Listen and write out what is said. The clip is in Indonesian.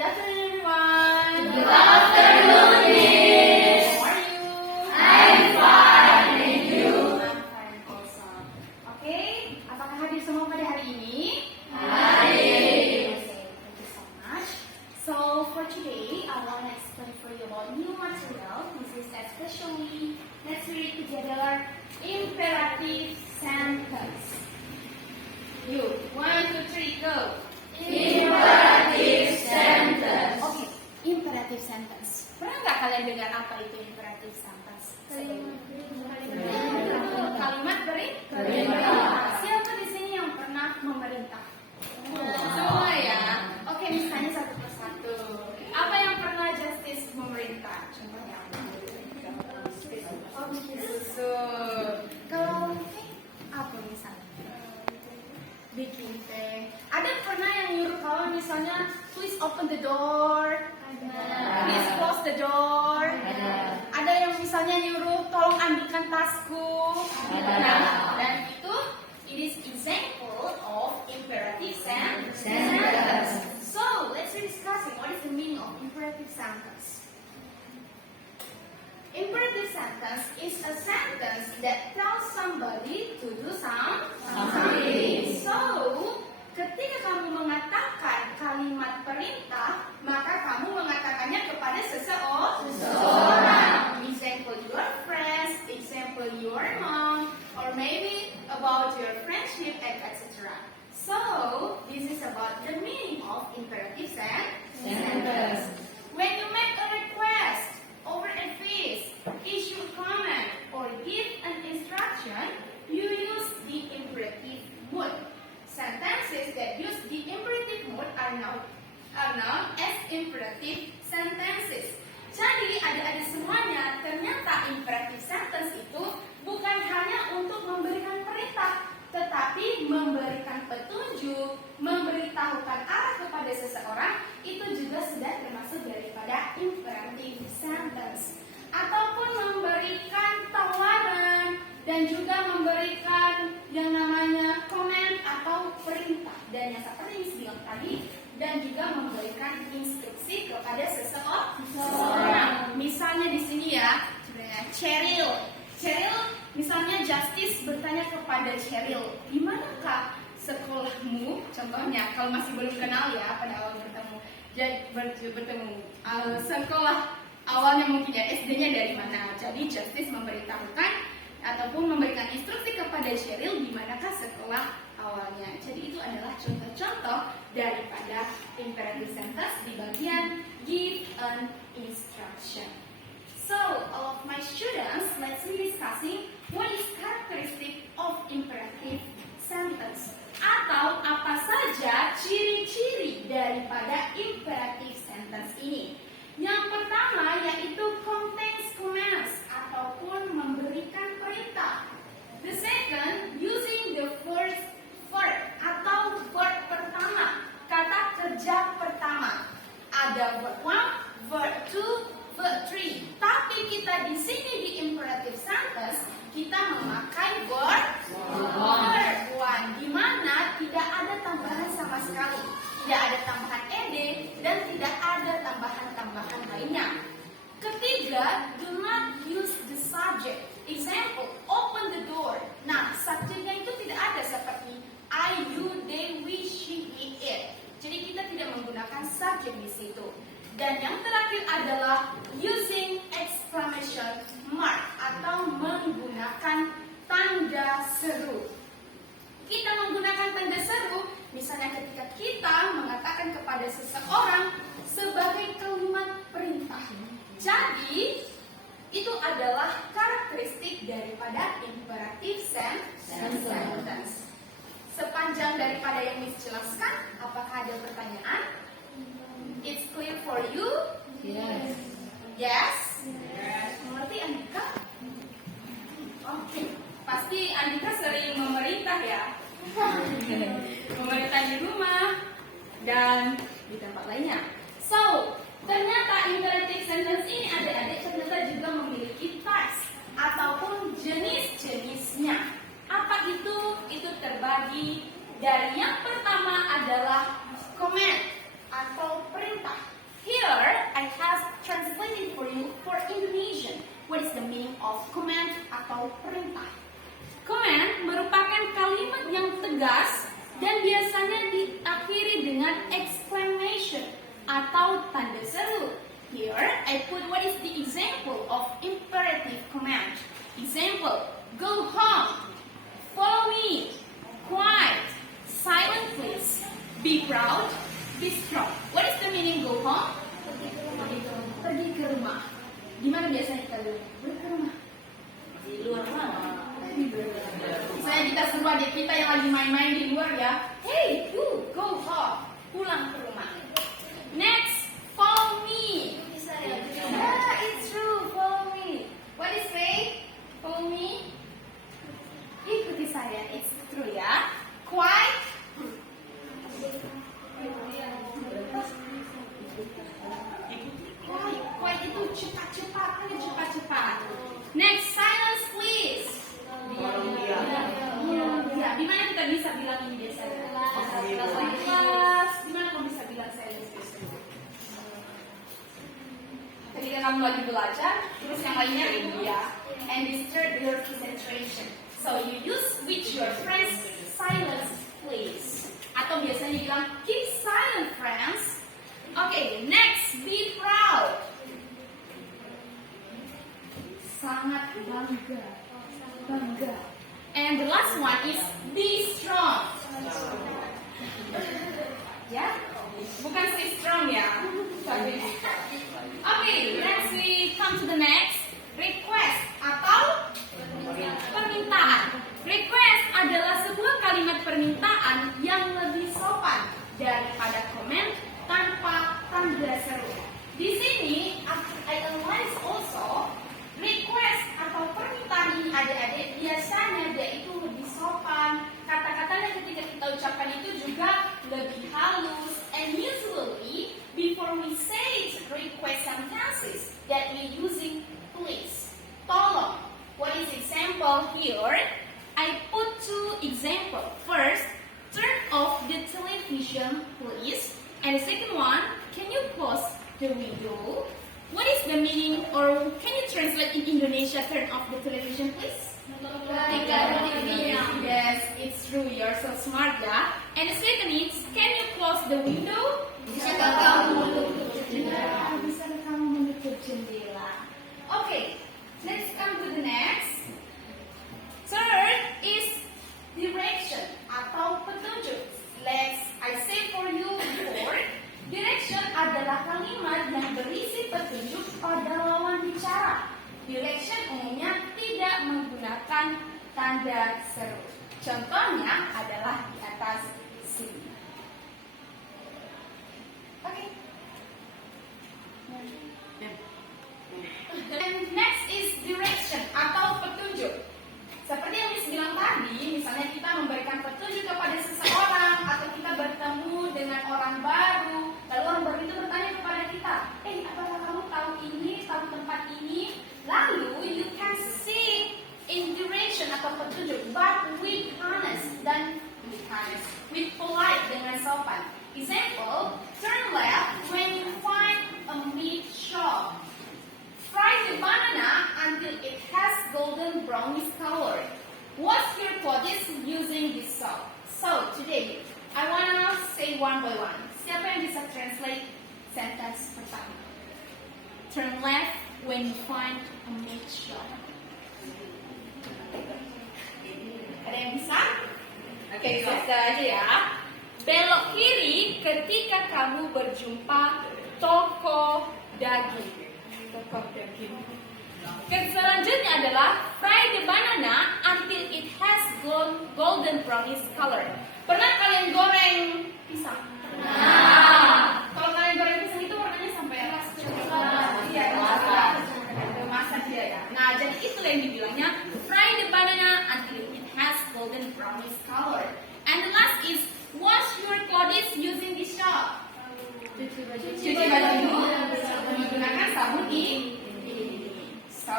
Good afternoon, everyone. Good afternoon, Miss. How are you? I'm fine, and you? I'm fine also. Oke, apakah hadir semua pada hari ini? Hadir. Okay, thank you so much. So for today, I want to explain for you about new material. This is especially, let's read together imperative sentence. You, 1, 2, 3, go. Imperative sentence. Oke, imperative sentence. Pernah nggak kalian dengar apa itu imperative sentence? Kalimat perintah. Siapa di sini yang pernah memerintah? Semua ya. Oke, misalnya satu persatu. Apa yang pernah Justice memerintah? Contohnya apa? Oh, bikin susu. Kalau apa misalnya? Bikin teh. Ada pernah yang nyuruh kalau misalnya please open the door, please close the door. Ada yang misalnya nyuruh tolong ambilkan tasku. Nah, dan itu it is example of imperative sentence. So let's be discussing what is the meaning of imperative sentence. Imperative sentence is a sentence that tells somebody to do something. So, ketika kamu mengatakan kalimat perintah, maka kamu mengatakannya kepada seseorang. Example, your friends, example, your mom, or maybe about your friendship, etc. So, this is about the meaning of imperative sentence. When you make a request, over a feast, issue comment, or give an instruction, you use the imperative mood. Sentences that use the imperative mood are known as imperative sentences. Jadi adik-adik semuanya, ternyata imperative sentence itu bukan hanya untuk memberikan perintah, tetapi memberikan petunjuk, memberitahukan arah kepada seseorang, itu juga sudah termasuk daripada imperative sentence. Ataupun memberikan tawaran dan juga memberikan yang namanya komen atau perintah. Dan yang seperti yang bilang tadi, dan juga memberikan instruksi kepada seseorang. Misalnya di sini ya, Cheryl, misalnya Justice bertanya kepada Cheryl, di manakah sekolahmu? Contohnya, kalau masih belum kenal ya pada awal bertemu, sekolah awalnya mungkin ya SD-nya dari mana. Jadi Justice memberitahukan ataupun memberikan instruksi kepada Cheryl di manakah sekolah awalnya. Jadi itu adalah contoh-contoh daripada imperative sentence di bagian give an instruction. So, all of my students, let's be discussing what is characteristic of imperative sentence. Atau apa saja ciri-ciri daripada imperative sentence ini. Yang pertama yaitu contains commands ataupun memberikan perintah. The second, using the first verb atau verb pertama, kata kerja pertama. Ada verb 1, verb 2, verb 3. Tapi kita di sini di imperative sentence kita memakai verb 1, di mana tidak ada tambahan sama sekali. Tidak ada tambahan ed dan tidak ada tambahan-tambahan lainnya. Ketiga, do not use the subject. Example, open the door. Nah, subjeknya itu tidak ada seperti I, you, they, we, she, he, it. Jadi kita tidak menggunakan subjek di situ. Dan yang terakhir adalah using exclamation mark atau menggunakan tanda seru. Kita menggunakan tanda seru misalnya ketika kita mengatakan kepada seseorang sebagai kalimat perintah. Jadi itu adalah karakteristik daripada imperative sentence. Sepanjang daripada yang Miss jelaskan, apakah ada pertanyaan? It's clear for you? Yes. Yes? Mengerti Andika? Oke. Pasti Andika sering memerintah ya? Memerintah di rumah dan di tempat lainnya. So, ternyata imperative sentence ini adik-adik ternyata juga memiliki types ataupun jenis-jenisnya. Apa itu? Itu terbagi dari yang pertama adalah command atau perintah. atau perintah. Command merupakan kalimat yang tegas dan biasanya diakhiri dengan exclamation atau tanda seru. Here, I put what is the example of imperative command. Example, go home, follow me, quiet, silent please, be proud, be strong. What is the meaning go home? Pergi ke rumah. Gimana biasanya kita bilang? Pergi ke rumah. Di luar rumah. Misalnya kita suruh adik kita yang lagi main-main di luar ya, hey you go home, pulang ke rumah. Next, follow me. Yeah, it's true, follow me. What is say? Follow me. Ikuti saya, it's true ya. Quiet. Quiet itu cepat-cepat, cepat-cepat. Next, silence please. Ya, di mana kita bisa bilang ini biasanya? Kelas. Di mana kamu bisa bilang silence biasanya? Ketika kamu lagi belajar, terus yang lainnya itu ya, and disturb your concentration. So you use with your friends silence please. Atau biasanya bilang keep silent friends. Okay, next, be proud. Sangat bangga. Bangga. And the last one is be strong. Ya, bukan stay strong ya. Okay, let's we come to the next. Request atau permintaan. Request adalah sebuah kalimat permintaan yang lebih sopan daripada komen tanpa tanda seru. Di sini, I analyze also request atau permintaan ini adik-adik biasanya dia itu lebih sopan. Kata-katanya ketika kita ucapkan itu juga lebih halus. And usually, before we say request sentences that we using please, tolong. What is example here? I put two example. First, turn off the television please. And the second one, can you close the window? What is the meaning, or can you translate in Indonesia, turn off the television please? Yes, it's true, you're so smart ya. And the second is, can you close the window? Bisakah kamu menutup jendela? Okay, let's come to the next. Third is direction atau petunjuk. I say for you before, direction adalah kalimat yang berisi petunjuk pada lawan bicara. Direction umumnya tidak menggunakan tanda seru. Contohnya adalah di atas sini. Oke. And next is direction atau petunjuk. Seperti yang Miss bilang tadi, misalnya kita memberikan petunjuk kepada seseorang atau kita bertemu dengan orang baru, lalu orang baru itu bertanya kepada kita, apakah kamu tahu ini, tahu tempat ini? Lalu you can see in direction atau petunjuk, but with honest dan with polite dengan sopan. Example, turn left when you find a meat shop. Fry the banana until it has golden brownish color. Wash your clothes using this soap. So today, I wanna say one by one. Siapa yang bisa translate sentence pertama? Turn left when you find a meat shop. Ada yang bisa? Oke, bisa aja ya. Belok kiri ketika kamu berjumpa toko daging. Selanjutnya adalah fry the banana until it has golden brownish color. Pernah kalian goreng pisang? Nah, kalau kalian goreng pisang itu warnanya sampai masak dia ya. Nah, jadi itu yang dibilangnya fry the banana until it has golden brownish color. And the last is wash your clothes using the soap. Cuci baju menggunakan sabun ini. So